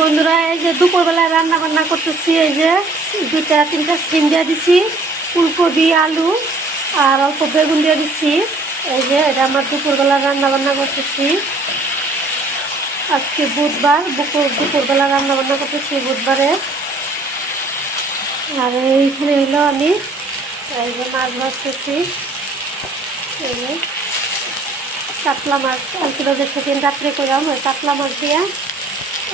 বন্ধুরা এই যে দুপুরবেলায় রান্না বান্না করতেছি। এই যে 2-3টা সিম দিয়ে দিছি, ফুলকপি আলু আর অল্প বেগুন দিয়ে দিচ্ছি। এই যে এটা আমার দুপুরবেলা রান্না বান্না করতেছি। আজকে বুধবার, দুপুরবেলা রান্না বান্না করতেছি বুধবারে। আর এইখানে হইলো আমি এই যে মাছ ভাজতেছি। এই যে কাতলা মাছ কিলো যে সেদিন রাত্রে করলাম, ওই কাতলা মাছ দিয়ে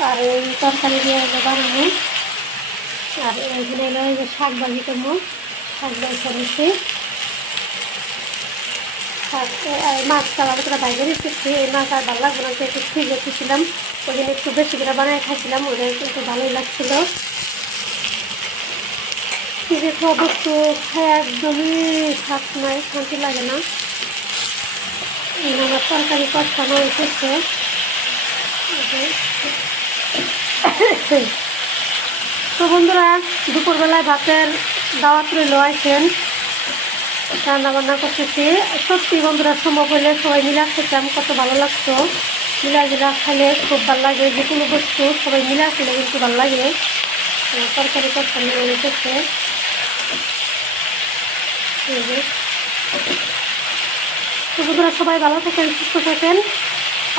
আর এই তরকারি দিয়ে বানানো। আর এইখানে এলো এই যে শাক ভাজি করবো, শাক ভাজি করেছি। শাক মাছটা ভালো করে বাইরে রেখেছি। এই মাছ আর ভালো লাগবে না, একটু ফ্রিজে রেখেছিলাম, ওই দিন একটু বেশি করে বানায় খাইছিলাম, ওটা কিন্তু ভালোই লাগছিল। ফ্রিজে খাওয়া বস্তু খায় একদমই স্বাদ নয়, শান্তি লাগে না। আমার তরকারি কষানো হয়েছে। তো বন্ধুরা দুপুরবেলায় ভাতের দাওয়াত রইল, আসেন। রান্না বান্না করতেছি। সত্যি বন্ধুরা সম্ভব হলে সবাই মিলা খেতাম, কত ভালো লাগতো। মিলা খেলে খুব ভালো লাগে, যে কোনো বস্তু সবাই মিলা খেলে কিন্তু ভালো লাগে। তরকারি কষানো হয়েছে। তো বন্ধুরা সবাই ভালো থাকেন, সুস্থ থাকেন,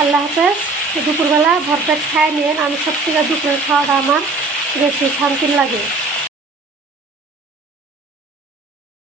আল্লাহ হাফেজ। দুপুরবেলা ভরপেট খায় নিন। আমি সব থেকে দুপুরের খাওয়াটা আমার বেশি শান্তির লাগে।